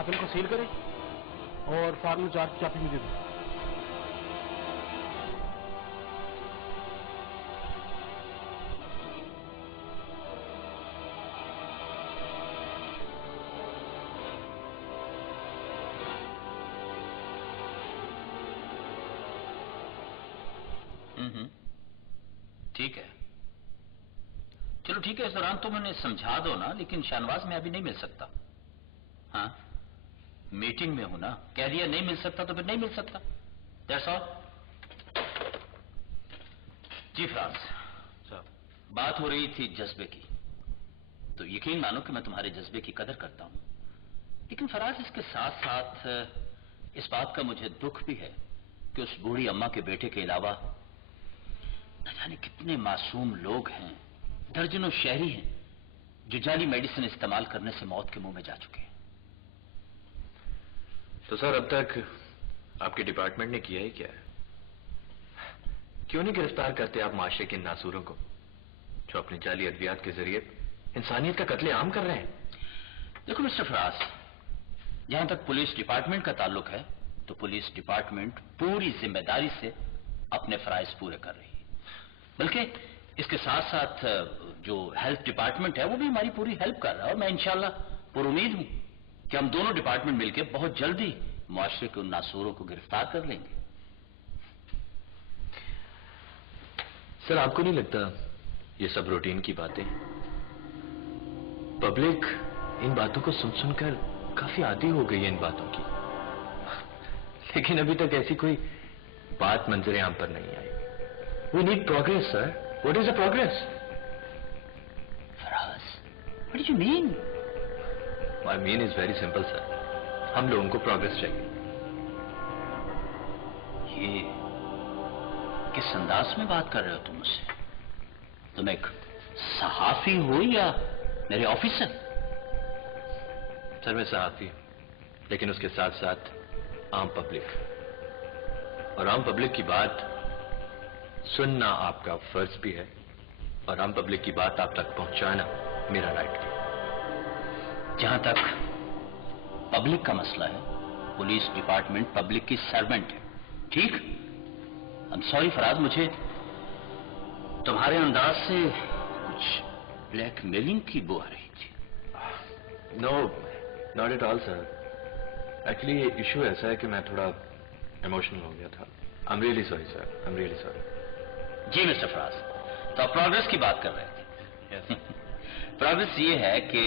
फातिल को सील करें और फार्मल चार्ज की चाबी मुझे दो। ठीक है, चलो ठीक है। इस दौरान तो मैंने समझा दो ना, लेकिन शाहनवाज मैं अभी नहीं मिल सकता। हाँ, मीटिंग में हूं ना, कह दिया नहीं मिल सकता तो फिर नहीं मिल सकता। That's all. जी फराज साहब, बात हो रही थी जज्बे की, तो यकीन मानो कि मैं तुम्हारे जज्बे की कदर करता हूं, लेकिन फराज इसके साथ साथ इस बात का मुझे दुख भी है कि उस बूढ़ी अम्मा के बेटे के अलावा न जाने कितने मासूम लोग हैं, दर्जनों शहरी हैं जो जाली मेडिसिन इस्तेमाल करने से मौत के मुंह में जा चुके हैं। तो सर अब तक आपके डिपार्टमेंट ने किया ही क्या है? क्यों नहीं गिरफ्तार करते आप माशरे के नासूरों को जो अपनी जाली अद्वियात के जरिए इंसानियत का कत्लेआम कर रहे हैं? देखो मिस्टर फराज, जहां तक पुलिस डिपार्टमेंट का ताल्लुक है तो पुलिस डिपार्टमेंट पूरी जिम्मेदारी से अपने फराइज पूरे कर रही है। बल्कि इसके साथ साथ जो हेल्थ डिपार्टमेंट है वो भी हमारी पूरी हेल्प कर रहा है, और मैं इंशाल्लाह पुरुमीद हूं कि हम दोनों डिपार्टमेंट मिलकर बहुत जल्दी मुआशरे के उन नासूरों को गिरफ्तार कर लेंगे। सर आपको नहीं लगता ये सब रूटीन की बातें? पब्लिक इन बातों को सुन सुनकर काफी आदी हो गई है इन बातों की, लेकिन अभी तक ऐसी कोई बात मंजरे आम पर नहीं आई। We need progress, sir. What is the progress? Faraz, what do you mean? My mean is very simple, sir. हम लोगों को progress चाहिए। ये किस अंदाज में बात कर रहे हो तुम मुझसे? तुम एक सहाफी हो या मेरे ऑफिसर? सर मैं सहाफी हूं, लेकिन उसके साथ साथ आम पब्लिक, और आम पब्लिक की बात सुनना आपका फर्ज भी है, और आम पब्लिक की बात आप तक पहुंचाना मेरा राइट भी है। जहां तक पब्लिक का मसला है, पुलिस डिपार्टमेंट पब्लिक की सर्वेंट है, ठीक? आई एम सॉरी फराज, मुझे तुम्हारे अंदाज से कुछ ब्लैकमेलिंग की बू आ रही थी। No, not at all sir. Actually ये इशू ऐसा है कि मैं थोड़ा इमोशनल हो गया था। I am really sorry sir, I am really sorry. जी मिस्टर फराज, तो आप प्रोग्रेस की बात कर रहे थे। प्रोग्रेस ये है कि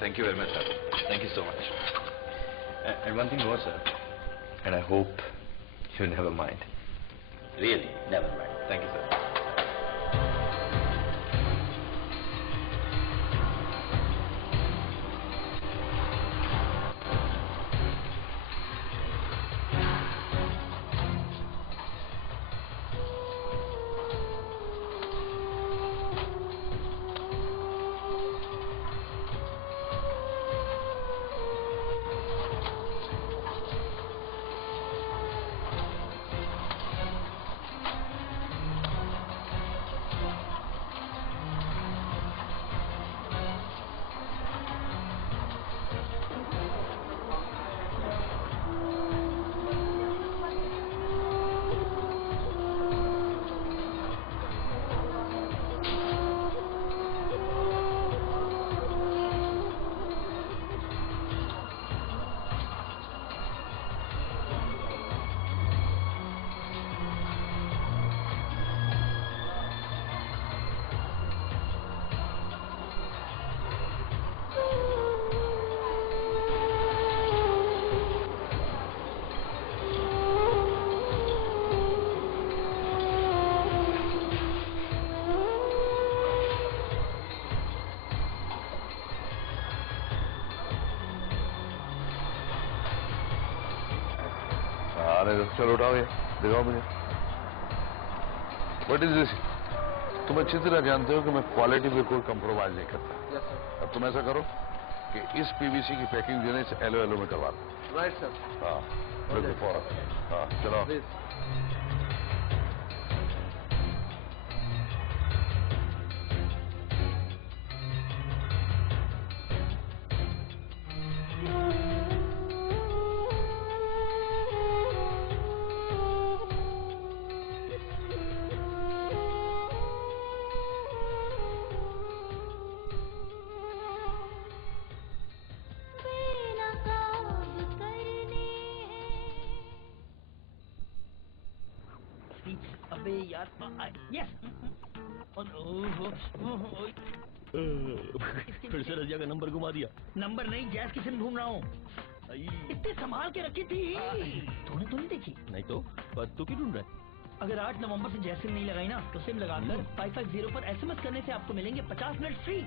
Thank you very much, sir. Thank you so much. And one thing more, sir. And I hope you never mind. Really, never mind. Thank you, sir. चलो उठाओ, ये दिखाओ मुझे। What is this? तुम अच्छी तरह जानते हो कि मैं क्वालिटी पे कोई कंप्रोमाइज नहीं करता। अब तुम ऐसा करो, कि इस पीवीसी की पैकिंग जो है इस एलो में करवा दो। Right sir. हाँ बिल्कुल फौरन। हाँ चलो। अबे यार यस फिर से रजिया का नंबर घुमा दिया। नंबर नहीं, गैस की सिम ढूंढ रहा हूँ। इतने संभाल के रखी थी, तूने तो नहीं देखी? नहीं तो पर तू क्यों ढूंढ रहा है? अगर 8 नवंबर से जैस सिम नहीं लगाई ना तो सिम लगाकर 550 पर SMS करने से आपको मिलेंगे 50 मिनट फ्री।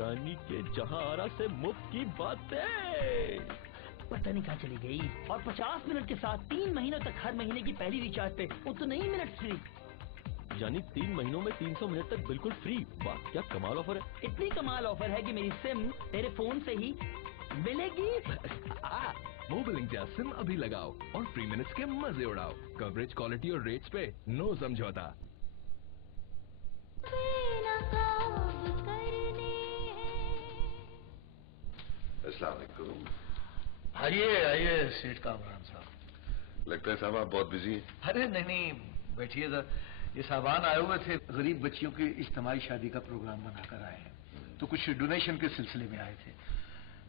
यानी कि जहां आ रहा से मुफ्त की बातें। पता नहीं कहाँ चली गई। और 50 मिनट के साथ 3 महीनों तक हर महीने की पहली रिचार्ज पे उतना ही मिनट फ्री। यानी 3 महीनों में 300 मिनट तक बिल्कुल फ्री। वाह क्या कमाल ऑफर है। इतनी कमाल ऑफर है कि मेरी सिम तेरे फोन से ही मिलेगी। मोबाइल इंडिया सिम अभी लगाओ और फ्री मिनट्स के मजे उड़ाओ। कवरेज, क्वालिटी और रेट्स पे नो समझौता। अस्सलाम वालेकुम। आइए सेठ कामरान साहब। लगता है साहब आप बहुत बिजी हैं। अरे नहीं बैठिए जरा। ये साहबान आए हुए थे, गरीब बच्चियों की इज्तिमाई शादी का प्रोग्राम बनाकर आए हैं, तो कुछ डोनेशन के सिलसिले में आए थे।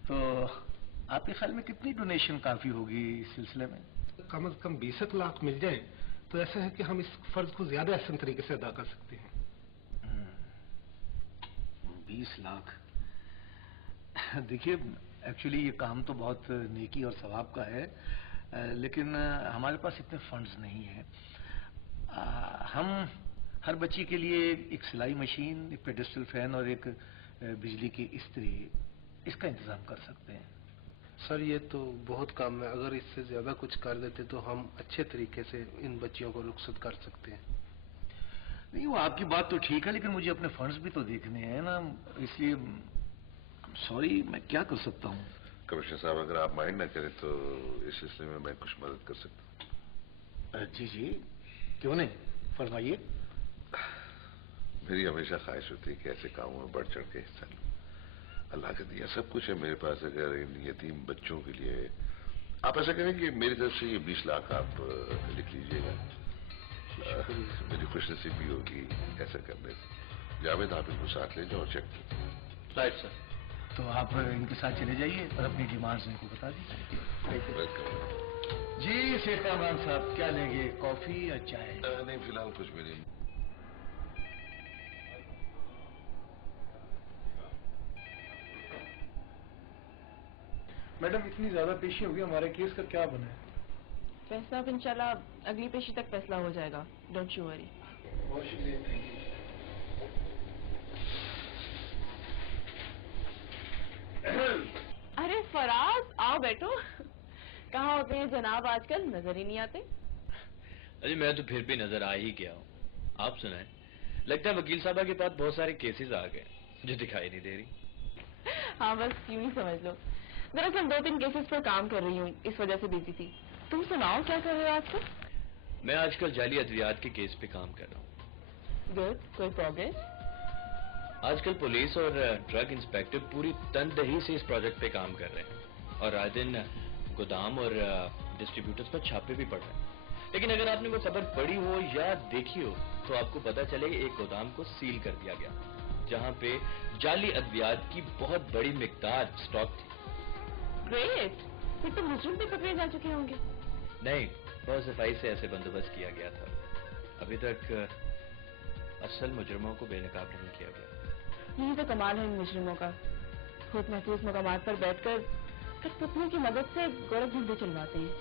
तो आपके ख्याल में कितनी डोनेशन काफी होगी इस सिलसिले में? कम से कम 20 लाख मिल जाए तो ऐसा है कि हम इस फर्ज को ज्यादा आसान तरीके से अदा कर सकते हैं। 20 लाख। देखिए एक्चुअली ये काम तो बहुत नेकी और सवाब का है, लेकिन हमारे पास इतने फंड्स नहीं है। हम हर बच्ची के लिए एक सिलाई मशीन, एक पेडेस्टल फैन और एक बिजली की इस्त्री, इसका इंतजाम कर सकते हैं। सर ये तो बहुत कम है, अगर इससे ज्यादा कुछ कर देते तो हम अच्छे तरीके से इन बच्चियों को रुखसत कर सकते हैं। नहीं वो आपकी बात तो ठीक है, लेकिन मुझे अपने फंड्स भी तो देखने हैं ना, इसलिए सॉरी मैं क्या कर सकता हूँ। कमिश्नर साहब अगर आप माइंड ना करें तो इस सिलसिले में मैं कुछ मदद कर सकता हूँ। जी क्यों नहीं, फरमाइए। मेरी हमेशा ख्वाहिश होती है कि ऐसे कामों में बढ़ चढ़ के हिस्सा लूं। अल्लाह का दिया सब कुछ है मेरे पास। अगर इन यतीम बच्चों के लिए आप ऐसा करें कि मेरी तरफ से ये 20 लाख आप लिख लीजिएगा। मेरी खुशनसीबी होगी ऐसा करने से। जावेद आप इनको साथ ले जाओ और चेक कीजिए। Right sir. तो आप इनके साथ चले जाइए और अपनी डिमांड्स इनको बता दीजिए। जी शेख कामरान साहब क्या लेंगे, कॉफी या चाय? नहीं फिलहाल कुछ भी नहीं। मैडम इतनी ज्यादा पेशी होगी, हमारे केस का क्या बना है? फैसला अब इंशाल्लाह अगली पेशी तक फैसला हो जाएगा, डोंट यू वरी। बहुत शुक्रिया, थैंक यू। अरे फराज आओ बैठो। कहाँ होते हैं जनाब आजकल, नजर ही नहीं आते। अरे मैं तो फिर भी नजर आ ही गया हूँ। आप सुनाएं, लगता है वकील साहबा के पास बहुत सारे केसेस आ गए जो दिखाई नहीं दे रही। हाँ बस यूं ही समझ लो। दरअसल 2-3 केसेस पर काम कर रही हूँ, इस वजह से बिजी थी। तुम सुनाओ क्या कर रहे हो आजकल? मैं आजकल जाली अद्वियात के केस पे काम कर रहा हूँ। गुड, कोई प्रोग्रेस? आजकल पुलिस और ड्रग इंस्पेक्टर पूरी तनदेही से इस प्रोजेक्ट पे काम कर रहे हैं और आए दिन गोदाम और डिस्ट्रीब्यूटर्स पर छापे भी पड़ रहे हैं। लेकिन अगर आपने वो खबर पढ़ी हो या देखी हो तो आपको पता चले एक गोदाम को सील कर दिया गया जहाँ पे जाली अद्वियात की बहुत बड़ी मिकदार स्टॉक थी। ग्रेट, फिर तो मुजरिम भी पकड़े जा चुके होंगे। नहीं, बहुत सफाई से ऐसे बंदोबस्त किया गया था। अभी तक असल मुजरिमों को बेनकाब नहीं किया गया। यही तो कमाल है इन मुजरिमों का, खुद महफूज मकामात पर बैठकर कठपुतलियों की मदद से गोरख धंधे चलवाते हैं।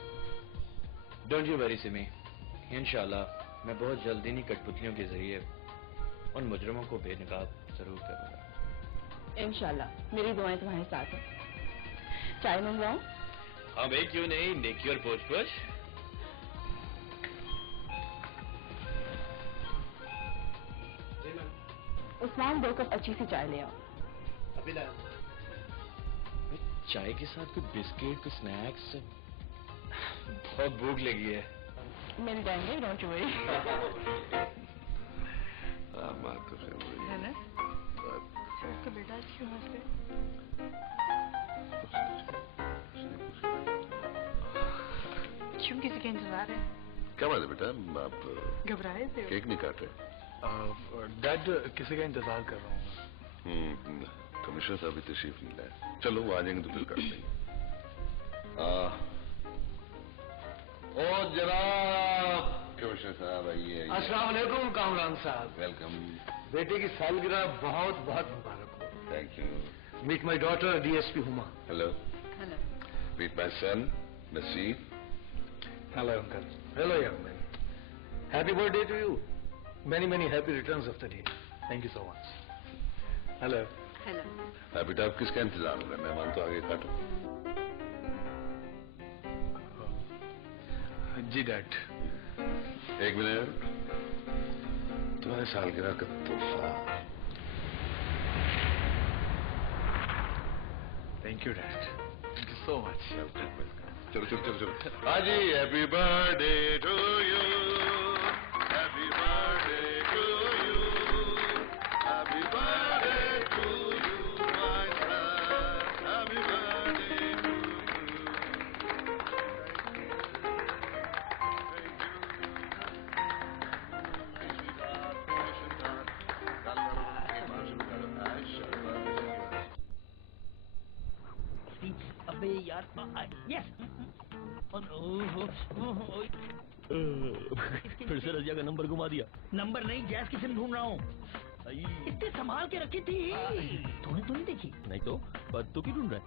डोंट यू वरी सिमी, इंशाल्लाह मैं बहुत जल्दी नहीं कठपुतलियों के जरिए उन मुजरिमों को बेनकाब जरूर करूंगा। इंशाल्लाह, मेरी दुआएं तुम्हारे साथ हैं। चाय मंगवाऊं? हाँ भाई क्यों नहीं, नेकी और पोछ पोछ। उस्मान 2 कप अच्छी सी चाय ले आओ। अभी लाया। चाय के साथ कुछ बिस्किट, कुछ स्नैक्स। बहुत भूख लगी है। मिल जाएंगे, डोंट वरी। बात तो सही हुई। है ना? तो बेटा आज क्यों हंसते? क्यों किसी का इंतजार है? क्या बात है बेटा, आप घबराए थे? केक नहीं काट रहे? डैड किसी का इंतजार कर रहा हूँ। कमिश्नर साहब भी तशरीफ नहीं लाए। चलो वो आ जाएंगे तो फिर कर लेंगे। ओ जनाब कमिश्नर साहब आइए। अस्सलाम वालेकुम कामरान साहब। वेलकम। बेटे की सालगिरह बहुत बहुत मुबारक हो। Thank you. Meet my daughter DSP Huma. Hello. Hello. Meet my son Naseer. Hello, uncle. Hello, young man. Happy birthday to you. Many, many happy returns of the day. Thank you so much. Hello. Hello. बेटा आप किसका इंतजार हो रहा है? मेहमान तो आगे काटो। जी डैड। एक मिनट, तुम्हारे सालगिरह का तोहफा। Thank you, Dad. Thank you so much. चलो चलो चलो चलो। हाँ जी, happy birthday to you, happy birthday to you, happy birthday to you my son, happy birthday अबे यार, यस। फिर से रजिया का नंबर घुमा दिया। नंबर नहीं, जैस की सिम ढूंढ रहा हूँ। इतने संभाल के रखी थी। तूने तो नहीं देखी? नहीं तो, पर तू क्यों ढूंढ रहा है?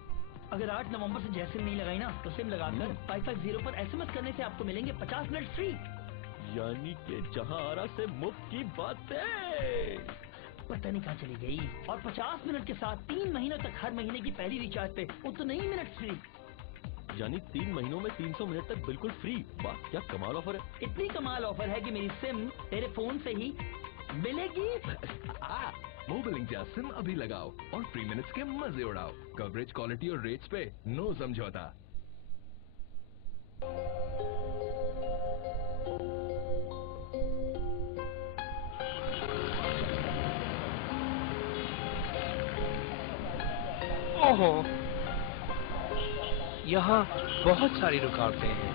अगर 8 नवंबर से जैस सिम नहीं लगाई ना, तो सिम लगाकर 550 पर एसएमएस करने से आपको मिलेंगे 50 मिनट फ्री। यानी कि जहां आरा से मुफ्त की बात है। पता नहीं कहाँ चली गई। और 50 मिनट के साथ 3 महीनों तक हर महीने की पहली रिचार्ज पे उतना ही मिनट फ्री। यानी 3 महीनों में 300 मिनट तक बिल्कुल फ्री। वाह क्या कमाल ऑफर है। इतनी कमाल ऑफर है कि मेरी सिम तेरे फोन से ही मिलेगी। मोबाइल इंडिया सिम अभी लगाओ और फ्री मिनट्स के मजे उड़ाओ। कवरेज, क्वालिटी और रेट्स पे नो समझौता। ओहो, यहाँ बहुत सारी रुकावटें हैं।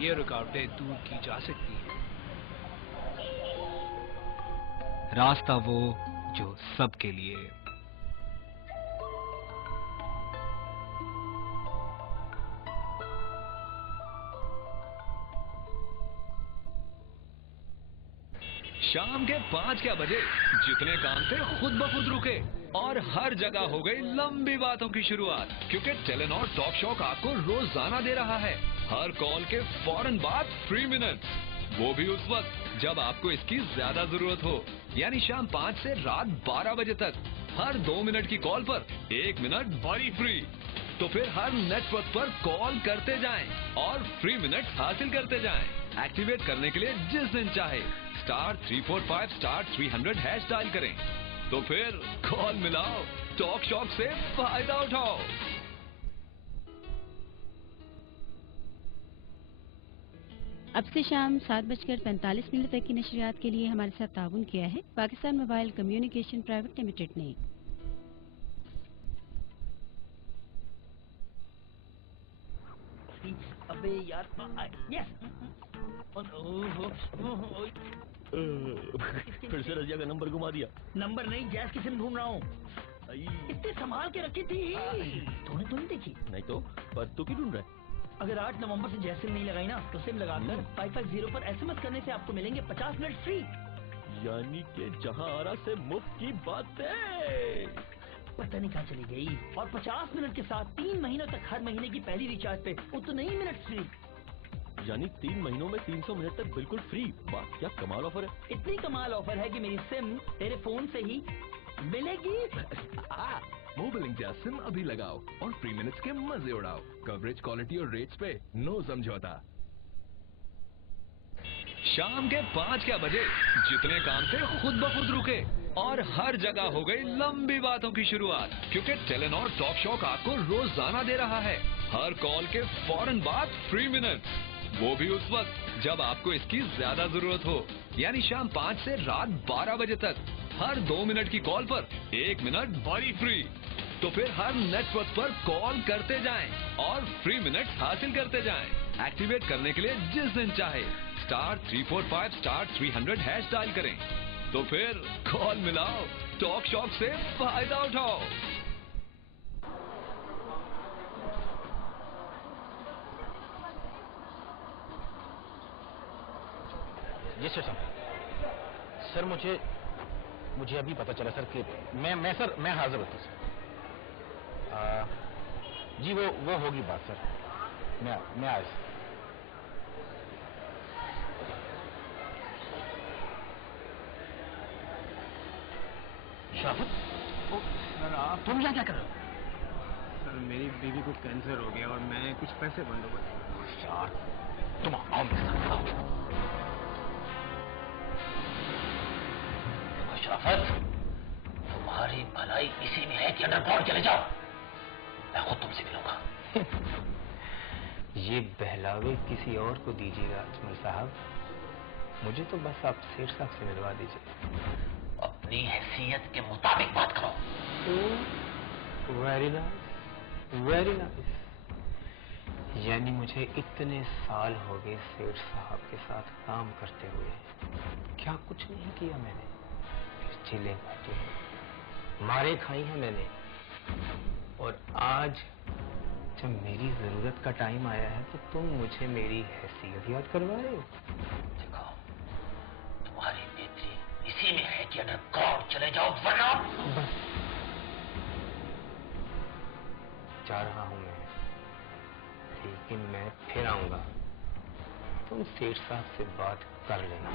ये रुकावटें दूर की जा सकती हैं। रास्ता वो जो सबके लिए। शाम के 5 क्या बजे जितने काम थे खुद ब खुद रुके और हर जगह हो गई लंबी बातों की शुरुआत, क्योंकि टेलेनॉर टॉक शॉक आपको रोजाना दे रहा है हर कॉल के फौरन बाद फ्री मिनट्स, वो भी उस वक्त जब आपको इसकी ज्यादा जरूरत हो, यानी शाम 5 से रात 12 बजे तक हर 2 मिनट की कॉल पर 1 मिनट बड़ी फ्री। तो फिर हर नेटवर्क पर कॉल करते जाएं और फ्री मिनट्स हासिल करते जाएं। एक्टिवेट करने के लिए जिस दिन चाहे *345*300 हैश डायल करें, तो फिर कॉल मिलाओ, टॉक शॉक से फायदा उठाओ। अब से शाम 7:45 तक की नशरियात के लिए हमारे साथ ताउन किया है Pakistan mobile communication private limited ने। अबे यार, यस। फिर से रजिया का नंबर घुमा दिया। नंबर नहीं, जैस की सिम ढूंढ रहा हूँ। इतने संभाल के रखी थी। तूने तो नहीं देखी? नहीं तो, पर तू क्यों ढूंढ रहा है? अगर 8 नवंबर से जैस सिम नहीं लगाई ना, तो सिम लगाकर 550 पर एसएमएस करने से आपको मिलेंगे 50 मिनट फ्री। यानी कि जहां आरा से मुफ्त की बात है। पता नहीं कहाँ चली गई। और 50 मिनट के साथ 3 महीनों तक हर महीने की पहली रिचार्ज पे उतना ही मिनट फ्री। यानी 3 महीनों में 300 मिनट तक बिल्कुल फ्री। वाह क्या कमाल ऑफर है। इतनी कमाल ऑफर है कि मेरी सिम तेरे फोन से ही मिलेगी। मोबाइल इंडिया सिम अभी लगाओ और फ्री मिनट्स के मजे उड़ाओ। कवरेज, क्वालिटी और रेट्स पे नो समझौता। शाम के 5 क्या बजे जितने काम थे खुद ब खुद रुके और हर जगह हो गई लंबी बातों की शुरुआत, क्योंकि टेलेनॉर टॉक शॉक आपको रोजाना दे रहा है हर कॉल के फौरन बाद फ्री मिनट, वो भी उस वक्त जब आपको इसकी ज्यादा जरूरत हो, यानी शाम 5 से रात 12 बजे तक हर 2 मिनट की कॉल पर 1 मिनट बड़ी फ्री। तो फिर हर नेटवर्क पर कॉल करते जाएं और फ्री मिनट हासिल करते जाएं। एक्टिवेट करने के लिए जिस दिन चाहे *345*300 हैश डायल करें, तो फिर कॉल मिलाओ, टॉक शॉक से फायदा उठाओ। जी सर, मुझे अभी पता चला सर कि मैं हाजिर होता सर। जी वो होगी बात सर, मैं आया सर। शाफत, सर आप तुम यहाँ क्या कर रहे हो? सर मेरी बीवी को कैंसर हो गया और मैं कुछ पैसे बंदोबस्त। यार तुम आओ मेरे साथ आओ। शाफत, तुम्हारी भलाई इसी में है कि अंडरग्राउंड चले जाओ, मैं खुद तुमसे मिलूंगा। ये बहलावे किसी और को दीजिएगा अजमल साहब, मुझे तो बस आप सेठ साहब से मिलवा दीजिए। अपनी हैसियत के मुताबिक बात करो। Very nice, very nice. यानी मुझे इतने साल हो गए सेठ साहब के साथ काम करते हुए, क्या कुछ नहीं किया मैंने? चिल्ले काटे हैं, मारे खाई हैं मैंने, और आज जब मेरी जरूरत का टाइम आया है तो तुम मुझे मेरी हैसियत याद करवा रहे हो? देखो, तुम्हारी बेटी इसी में है कि अंडरग्राउंड चले जाओ, वरना बस जा रहा हूं मैं, लेकिन मैं फिर आऊंगा। तुम सेठ साहब से बात कर लेना।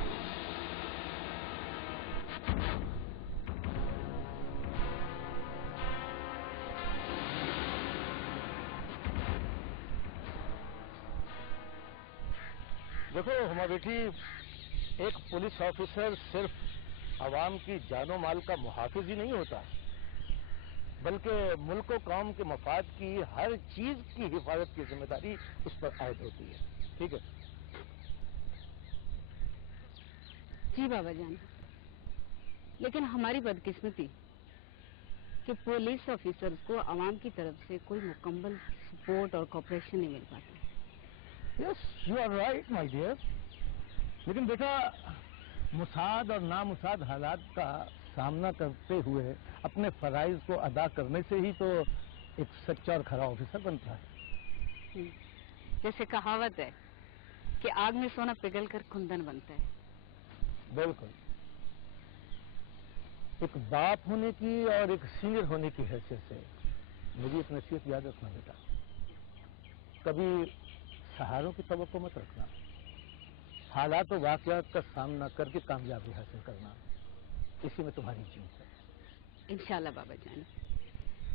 देखो हमारी बेटी, एक पुलिस ऑफिसर सिर्फ आवाम की जानो माल का मुहाफिज ही नहीं होता, बल्कि मुल्क और कौम के मफाद की हर चीज की हिफाजत की जिम्मेदारी उस पर आयद होती है। ठीक है जी बाबा जान, लेकिन हमारी बदकिस्मती कि पुलिस ऑफिसर्स को आवाम की तरफ से कोई मुकम्मल सपोर्ट और कोऑपरेशन नहीं मिल पाता। Yes, you are right my dear. लेकिन बेटा, मुसाद और नामुसाद हालात का सामना करते हुए अपने फराइज को अदा करने से ही तो एक सच्चा और खरा ऑफिसर बनता है। जैसे कहावत है कि आग में सोना पिघल कर कुंदन बनता है। बिल्कुल। एक बाप होने की और एक सीनियर होने की हैसियत से मेरी एक नसीहत याद रखना बेटा, कभी सहारों की तवक्को मत रखना, हालात और वाकयात का सामना करके कामयाबी हासिल करना, इसी में तुम्हारी जीत है। इंशाल्लाह बाबा जान,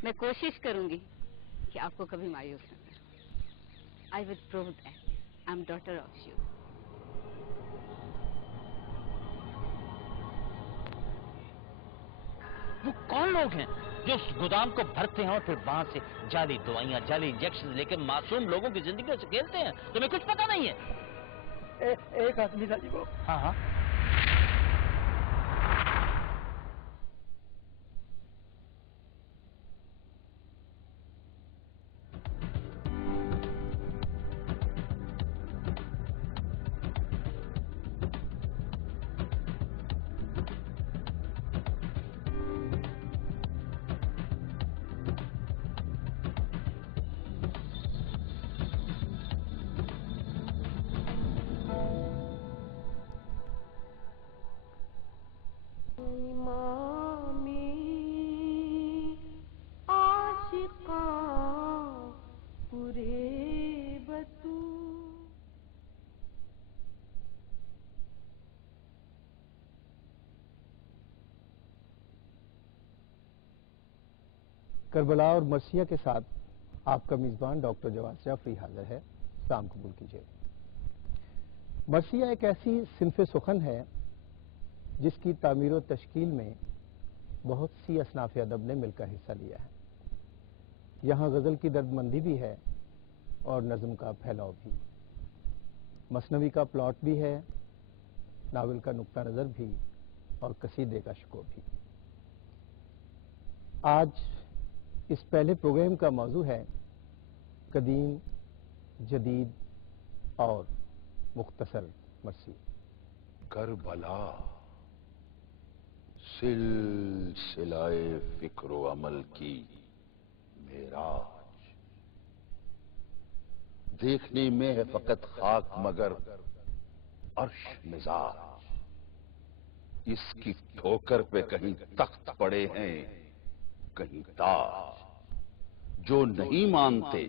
मैं कोशिश करूंगी कि आपको कभी मायूस न करूं। I will prove that I am daughter of you. वो कौन लोग हैं जो उस गोदाम को भरते हैं और फिर वहां से जाली दवाइयां, जाली इंजेक्शन लेकर मासूम लोगों की जिंदगी से खेलते हैं? तुम्हें कुछ पता नहीं है? एक आदमी था जी वो। हाँ हाँ, करबला और मर्सिया के साथ आपका मेजबान डॉक्टर जवाद जाफरी हाजिर है। शाम कबूल कीजिए। मरसिया एक ऐसी सिनफ़े सुखन है जिसकी तामीर व तश्कील में बहुत सी असनाफ़ अदब ने मिलकर हिस्सा लिया है। यहाँ गज़ल की दर्दमंदी भी है और नज़्म का फैलाव भी, मसनवी का प्लॉट भी है, नावल का नुक्ता नज़र भी और कसीदे का शिको भी। आज इस पहले प्रोग्राम का मौजू है कदीम, जदीद और मुख्तसर मरसिया। करबला सिलसिलाए फिक्र अमल की मेराज, देखने में है फकत खाक मगर अर्श मिजाज, इसकी ठोकर पे कहीं तख्त पड़े हैं कहीं ताज, जो नहीं मानते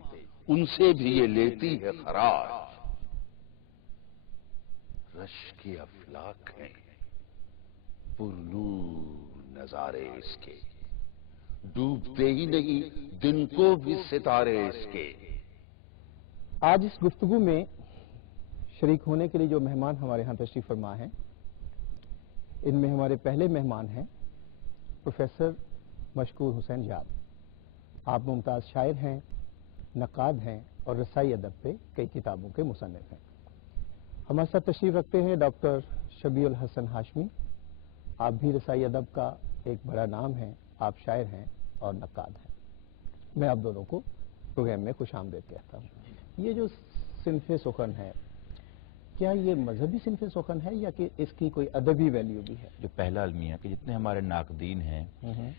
उनसे भी ये लेती है खराज। रश के अफलाक हैं पुरनूर नजारे इसके, डूबते ही नहीं दिन को भी सितारे इसके। आज इस गुफ्तगू में शरीक होने के लिए जो मेहमान हमारे यहाँ तशरीफ फरमा हैं, इनमें हमारे पहले मेहमान हैं प्रोफेसर मशकूर हुसैन याद। आप मुमताज़ शायर हैं, नक़ाद हैं और रसाई अदब पे कई किताबों के मुसन्निफ हैं। हमारे साथ तशरीफ रखते हैं डॉक्टर शबीउल हसन हाशमी। आप भी रसाई अदब का एक बड़ा नाम है, आप शायर हैं और नक़ाद हैं। मैं आप दोनों को प्रोग्राम में खुशामदीद कहता हूँ। ये जो सिनफ़े सुखन है, क्या ये मजहबी सिनफ़े सुखन है या कि इसकी कोई अदबी वैल्यू भी है? जो पहला अलमिया कि जितने हमारे नाकदीन हैं,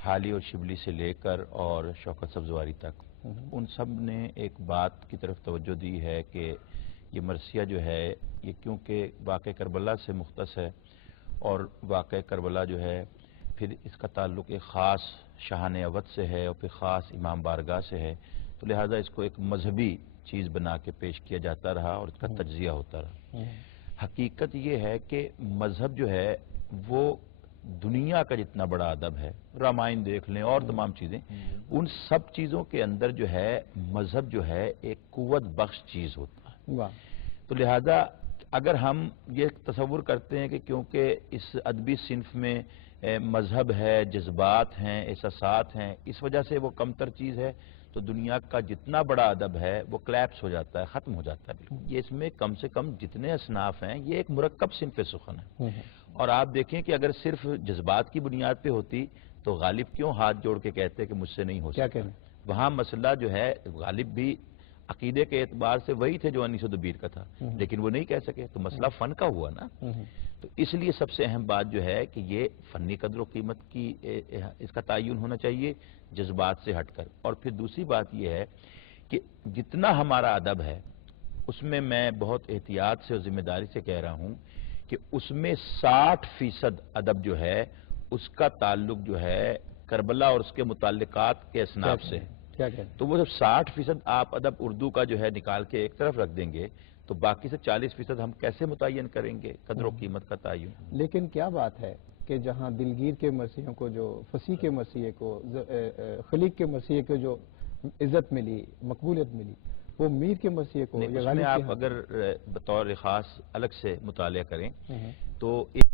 हाली और शिबली से लेकर और शौकत सब्जवारी तक, उन सब ने एक बात की तरफ तवज्जो दी है कि ये मरसिया जो है ये क्योंकि वाक़े करबला से मुख्तस है और वाक़े करबला जो है फिर इसका ताल्लुक़ एक ख़ास शाहान अवध से है और फिर ख़ास इमाम बारगाह से है, तो लिहाजा इसको एक मजहबी चीज़ बना के पेश किया जाता रहा और इसका तज्ज़िया होता रहा। हकीकत ये है कि मजहब जो है वो दुनिया का जितना बड़ा अदब है, रामायण देख लें और तमाम चीज़ें, उन सब चीज़ों के अंदर जो है मजहब जो है एक कुव्वत बख्श चीज़ होता है। तो लिहाजा अगर हम ये तसव्वुर करते हैं कि क्योंकि इस अदबी सिन्फ में मजहब है, जज्बात हैं, एहसासात हैं, इस वजह से वो कमतर चीज़ है, तो दुनिया का जितना बड़ा अदब है वो क्लैप्स हो जाता है, ख़त्म हो जाता है बिल्कुल। ये इसमें कम से कम जितने असनाफ हैं ये एक मुरक्कब सिन्फ़े सुखन है। और आप देखें कि अगर सिर्फ जज्बात की बुनियाद पे होती तो गालिब क्यों हाथ जोड़ के कहते कि मुझसे नहीं हो सकता। वहाँ मसला जो है, गालिब भी अकीदे के एतबार से वही थे जो अनीसुद्दीन का था, लेकिन वो नहीं कह सके, तो मसला फन का हुआ ना। तो इसलिए सबसे अहम बात जो है कि ये फनी कदर व कीमत की इसका तयन होना चाहिए जज्बात से हटकर। और फिर दूसरी बात यह है कि जितना हमारा अदब है उसमें मैं बहुत एहतियात से और जिम्मेदारी से कह रहा हूं कि उसमें 60% अदब जो है उसका ताल्लुक जो है करबला और उसके मुताल्लिकात के असनाफ से है। क्या कहते? तो वो जब 60% आप अदब उर्दू का जो है निकाल के एक तरफ रख देंगे तो बाकी से 40% हम कैसे मुतय्यन करेंगे कदर कीमत का तयन? लेकिन क्या बात है कि जहाँ दिलगीर के मरसियों को, जो फसी के मरसिए को, खलीक के मरसिए को जो इज्जत मिली, मकबूलियत मिली, वो मीर के मरसिए को उसमें आप अगर बतौर खास अलग से मुतालिया करें तो